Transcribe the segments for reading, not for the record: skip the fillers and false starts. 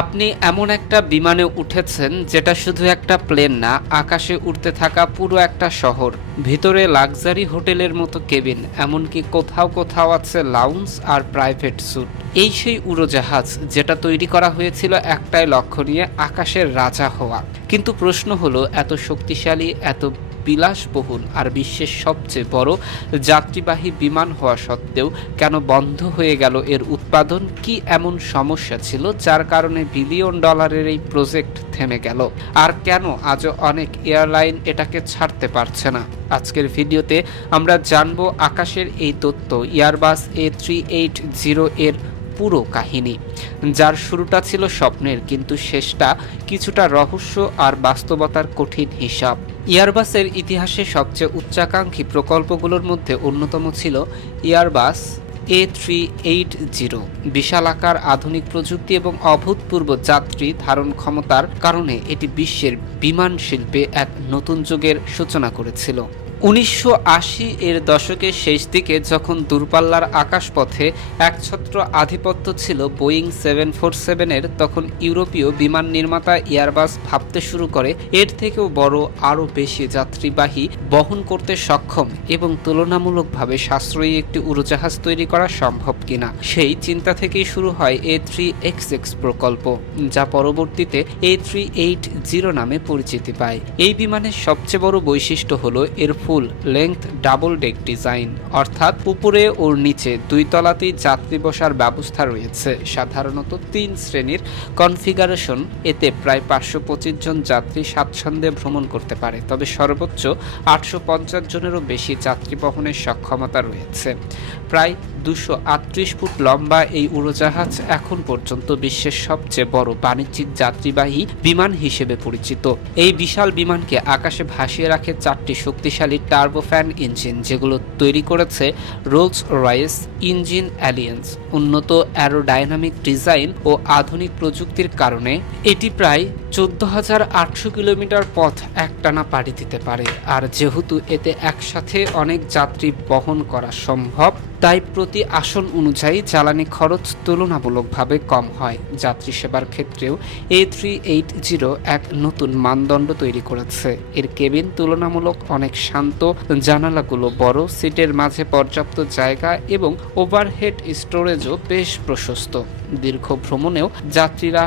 আপনি এমন একটা বিমানে উঠেছেন যেটা শুধু একটা প্লেন না, আকাশে উড়তে থাকা পুরো একটা শহর। ভিতরে লাক্সারি হোটেলের মতো কেবিন, এমনকি কোথাও কোথাও আছে লাউঞ্জ আর প্রাইভেট স্যুট। এই সেই উড়োজাহাজ যেটা তৈরি করা হয়েছিল একটাই লক্ষ্য নিয়ে, আকাশের রাজা হওয়া। কিন্তু প্রশ্ন হলো, এত শক্তিশালী, এত বিলাসবহুল আর বিশ্বের সবচেয়ে বড় যাত্রীবাহী বিমান হওয়া সত্ত্বেও কেন বন্ধ হয়ে গেল এর উৎপাদন? কি এমন সমস্যা ছিল যার কারণে বিলিয়ন ডলারের এই প্রজেক্ট থেমে গেল? আর কেন আজও অনেক এয়ারলাইন এটাকে ছাড়তে পারছে না? আজকের ভিডিওতে আমরা জানবো আকাশের এই তথ্য, এয়ারবাস A380 এর পুরো কাহিনী, যার শুরুটা ছিল স্বপ্নের কিন্তু শেষটা কিছুটা রহস্য আর বাস্তবতার কঠিন হিসাব। এয়ারবাসের ইতিহাসে সবচেয়ে উচ্চাকাঙ্ক্ষী প্রকল্পগুলোর মধ্যে অন্যতম ছিল এয়ারবাস A380। বিশাল আকার, আধুনিক প্রযুক্তি এবং অভূতপূর্ব যাত্রী ধারণ ক্ষমতার কারণে এটি বিশ্বের বিমান শিল্পে এক নতুন যুগের সূচনা করেছিল। 1980 এর দশকের শেষ দিকে যখন দূরপাল্লার আকাশপথে একছত্র আধিপত্য ছিল বোয়িং 747-এর, তখন ইউরোপীয় বিমান নির্মাতা এয়ারবাস ভাবতে শুরু করে এর থেকেও বড়, আরও বেশি যাত্রীবাহী বহন করতে সক্ষম এবং তুলনামূলকভাবে সাশ্রয়ী একটি উড়োজাহাজ তৈরি করা সম্ভব কিনা। সেই চিন্তা থেকেই শুরু হয় A3XX প্রকল্প, যা পরবর্তীতে A380 নামে পরিচিতি পায়। এই বিমানের সবচেয়ে বড় বৈশিষ্ট্য হলো এর full length double deck design, অর্থাৎ উপরে ও নিচে দুই তলাতেই যাত্রী বসার ব্যবস্থা রয়েছে। সাধারণত 3 শ্রেণীর কনফিগারেশন, এতে প্রায় 525 জন যাত্রী স্বাচ্ছন্দ্যে ভ্রমণ করতে পারে, তবে সর্বোচ্চ 850 জনেরও বেশি যাত্রী বহনের সক্ষমতা রয়েছে। প্রায় 238 ফুট লম্বা এই উড়োজাহাজ এখন পর্যন্ত বিশ্বের সবচেয়ে বড় বাণিজ্যিক যাত্রীবাহী বিমান হিসেবে পরিচিত। এই বিশাল বিমানকে আকাশে ভাসিয়ে রাখে 4টি শক্তিশালী টার্বোফ্যান ইঞ্জিন, যেগুলো তৈরি করেছে রোলস রয়েস ইঞ্জিন অ্যালিয়েন্স। উন্নত অ্যারোডাইনামিক ডিজাইন ও আধুনিক প্রযুক্তির কারণে এটি প্রায় 14,800 কিলোমিটার পথ একটানা পাড়ি দিতে পারে। আর যেহেতু এতে একসাথে অনেক যাত্রী বহন করা সম্ভব, তাই প্রতি আসন অনুযায়ী জ্বালানি খরচ তুলনামূলকভাবে কম হয়। যাত্রী সেবার ক্ষেত্রেও A380 এক নতুন মানদণ্ড তৈরি করেছে। এর কেবিন তুলনামূলক অনেক শান্ত, জানালাগুলো বড়, সিটের মাঝে পর্যাপ্ত জায়গা এবং ওভারহেড স্টোরেজও বেশ প্রশস্ত। দীর্ঘ ভ্রমণেও যাত্রীরা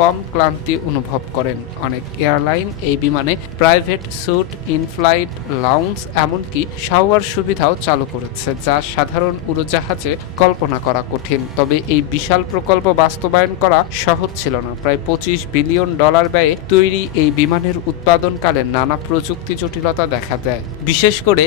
কম ক্লান্তি অনুভব করেন। অনেক এয়ারলাইন এই বিমানে প্রাইভেট স্যুট, ইনফ্লাইট লাউঞ্জ, এমনকি শাওয়ার সুবিধাও চালু করেছে, যা সাধারণ উড়োজাহাজে কল্পনা করা কঠিন। তবে এই বিশাল প্রকল্প বাস্তবায়ন করা সহজ ছিল না। প্রায় $25 বিলিয়ন ব্যয়ে তৈরি এই বিমানের উৎপাদনকালে নানা প্রযুক্তি জটিলতা দেখা দেয়। বিশেষ করে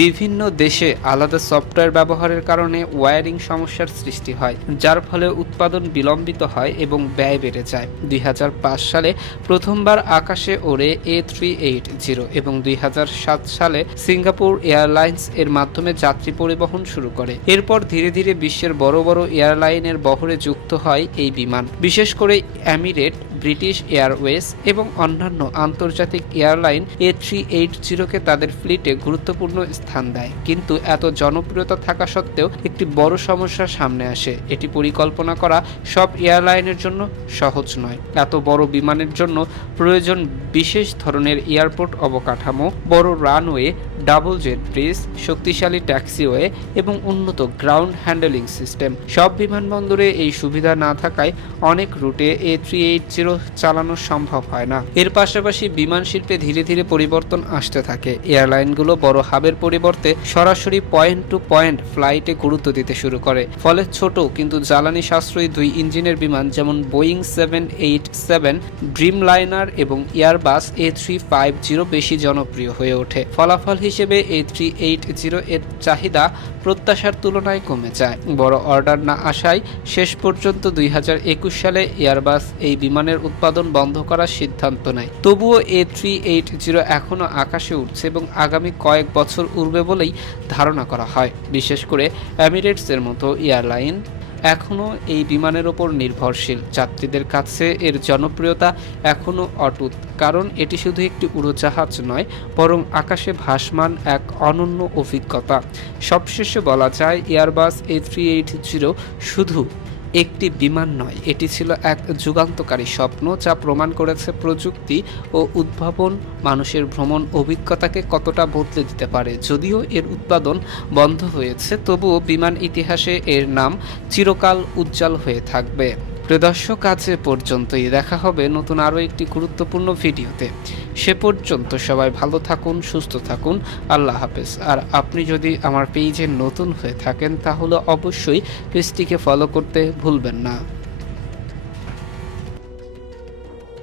বিভিন্ন দেশে আলাদা সফটওয়্যার ব্যবহারের কারণে ওয়্যারিং সমস্যার সৃষ্টি হয়, যার ফলে উৎপাদন বিলম্বিত হয় এবং ব্যয় বেড়ে যায়। 2005 সালে প্রথমবার আকাশে ওড়ে A380 এবং 2007 সালে সিঙ্গাপুর এয়ারলাইন্স এর মাধ্যমে যাত্রী পরিবহন শুরু করে। এরপর ধীরে ধীরে বিশ্বের বড় বড় এয়ারলাইনের বহরে যুক্ত হয় এই বিমান। বিশেষ করে এমিরেট, ব্রিটিশ এয়ারওয়েজ এবং অন্যান্য আন্তর্জাতিক এয়ারলাইন A380-কে তাদের ফ্লিটে গুরুত্বপূর্ণ স্থান দেয়। কিন্তু এত জনপ্রিয়তা থাকা সত্ত্বেও একটি বড় সমস্যা সামনে আসে। এটি পরিকল্পনা করা সব এয়ারলাইনের জন্য সহজ নয়। এত বড় বিমানের জন্য প্রয়োজন বিশেষ ধরনের এয়ারপোর্ট অবকাঠামো, বড় রানওয়ে, ডাবল জেট ব্রিজ, শক্তিশালী ট্যাক্সিওয়ে এবং উন্নত গ্রাউন্ড হ্যান্ডলিং সিস্টেম। সব বিমানবন্দরে এই সুবিধা না থাকায় অনেক রুটে A380 চালানো সম্ভব হয় না। এর পাশাপাশি বিমান শিল্পে ধীরে ধীরে পরিবর্তন আসতে থাকে। এয়ারলাইনগুলো বড় হাবের পরিবর্তে সরাসরি পয়েন্ট টু পয়েন্ট ফ্লাইটে গুরুত্ব দিতে শুরু করে। ফলে ছোট কিন্তু জ্বালানি সাশ্রয়ী 2 ইঞ্জিনের বিমান যেমন বোয়িং 787, ড্রিমলাইনার এবং এয়ারবাস A350 বেশি জনপ্রিয় হয়ে ওঠে। ফলাফল হিসেবে A380 এর চাহিদা প্রত্যাশার তুলনায় কমে যায়। বড় অর্ডার না আসায় শেষ পর্যন্ত 2021 সালে এয়ারবাস এই বিমানের উৎপাদন বন্ধ করার সিদ্ধান্ত নেয়। তবুও A380 এখনও আকাশে উঠছে এবং আগামী কয়েক বছর উড়বে বলেই ধারণা করা হয়। বিশেষ করে এমিরেটসের মতো এয়ারলাইন এখনও এই বিমানের ওপর নির্ভরশীল। যাত্রীদের কাছে এর জনপ্রিয়তা এখনও অটুট, কারণ এটি শুধু একটি উড়োজাহাজ নয়, বরং আকাশে ভাসমান এক অনন্য অভিজ্ঞতা। সবশেষে বলা যায়, এয়ারবাস A380 শুধু একটি বিমান নয়, এটি ছিল এক যুগান্তকারী স্বপ্ন যা প্রমাণ করেছে প্রযুক্তি ও উদ্ভাবন মানুষের ভ্রমণ অভিজ্ঞতাকে কতটা বদলে দিতে পারে। যদিও এর উৎপাদন বন্ধ হয়েছে, তবুও বিমান ইতিহাসে এর নাম চিরকাল উজ্জ্বল হয়ে থাকবে। প্রিয় দর্শক, আজ এ পর্যন্তই। দেখা হবে নতুন আরও একটি গুরুত্বপূর্ণ ভিডিওতে। সে পর্যন্ত সবাই ভালো থাকুন, সুস্থ থাকুন। আল্লাহ হাফেজ। আর আপনি যদি আমার পেজে নতুন হয়ে থাকেন তাহলে অবশ্যই পেজটিকে ফলো করতে ভুলবেন না।